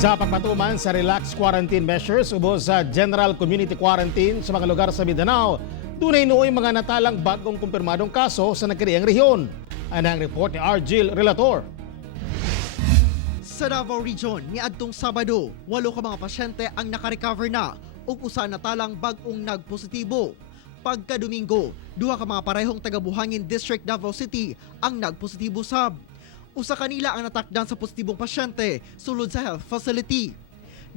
Sa pagpatuman sa relaxed quarantine measures ubos sa general community quarantine sa mga lugar sa Mindanao, dunay nooy mga natalang bagong kumpirmadong kaso sa nagkariang rehiyon. Ano ang report ni Argil Relator? Sa Davao Region, niadtong Sabado, 8 ka mga pasyente ang nakarecover na ug usa na talang bag-ong nagpositibo. Pagka Domingo, 2 ka mga parehong taga-Buhangin District, Davao City ang nagpositibo sab. Usa kanila ang natakdan sa positibong pasyente sulod sa health facility.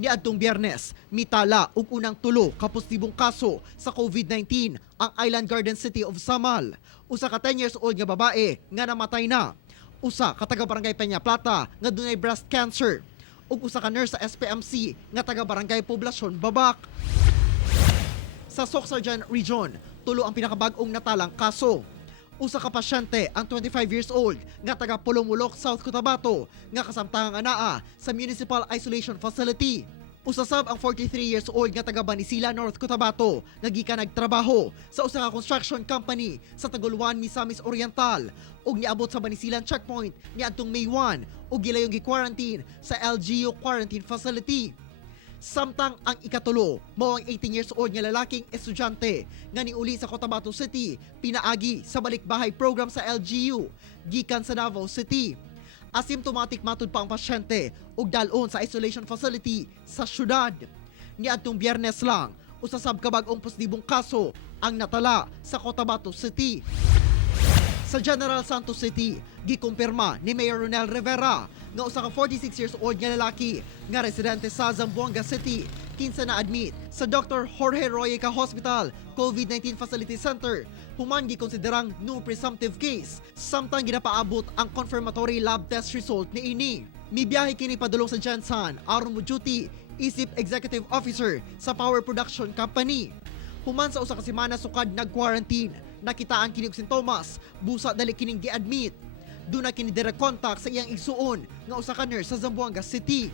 Niadtong Biyernes, mitala ug unang 3 ka positibong kaso sa COVID-19 ang Island Garden City of Samal. Usa ka 10 years old nga babae nga namatay na. Usa ka taga-barangay Peña Plata nga dunay breast cancer. Ug usa ka nurse sa SPMC nga taga-barangay Poblasyon Babak. Sa Socsarjan Region, 3 ang pinakabag-ong natalang kaso. Usa ka pasyente ang 25 years old nga taga Pulumulok, South Cotabato nga kasamtangang anaa sa Municipal Isolation Facility. Usa sab ang 43 years old nga taga Banisila, North Cotabato nga gikan nagtrabaho sa usa ka construction company sa Taguluan, Misamis Oriental ug niabot sa Banisilan checkpoint niadtong May 1 ug gilayong gi-quarantine sa LGU quarantine facility. Samtang ang ikatulo, mao ang 18 years old nga lalaking estudyante nga niuli sa Cotabato City, pinaagi sa balikbahay program sa LGU, gikan sa Davao City. Asymptomatic matud pa ang pasyente ug dalon sa isolation facility sa syudad. Niadtong Biyernes lang, usa sab ka bag-ong positibong kaso ang natala sa Cotabato City. Sa General Santos City, gikumpirma ni Mayor Ronel Rivera nga usa ka 46 years old nga lalaki nga residente sa Zamboanga City kinsa na-admit sa Dr. Jorge Royeca Hospital COVID-19 Facility Center human gikonsiderang no presumptive case samtang ginapaabot ang confirmatory lab test result niini. Mibiyahe kini padulong sa Jensan aron mo duty isip executive officer sa Power Production Company. Human sa usa ka semana sukad nag-quarantine, nakitaan kini og sintomas, busa dali kining gi-admit. Duna kini direct contact sa iyang igsuon nga usa ka nurse sa Zamboanga City.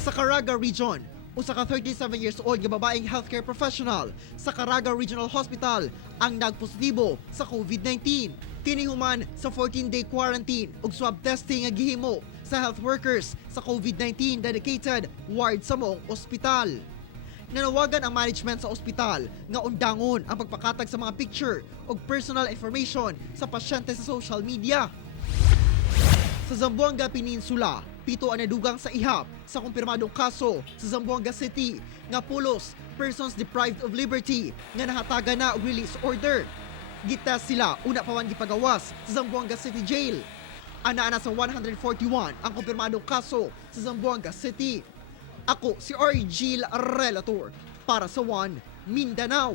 Sa Caraga Region, usa ka 37 years old nga babaeng healthcare professional sa Caraga Regional Hospital ang nagpositibo sa COVID-19. Kini human sa 14-day quarantine ug swab testing nga gihimo sa health workers sa COVID-19 dedicated ward sa moong ospital. Nanawagan ang management sa ospital nga undangon ang pagpakatag sa mga picture o personal information sa pasyente sa social media. Sa Zamboanga Peninsula, 7 ang nadugang sa ihap sa kumpirmadong kaso sa Zamboanga City nga pulos persons deprived of liberty nga nahatagan na og release order. Gitest sila una pa man gipagawas sa Zamboanga City Jail. Ana sa 141 ang kumpirmadong kaso sa Zamboanga City. Ako si Argil Relator para sa One Mindanao.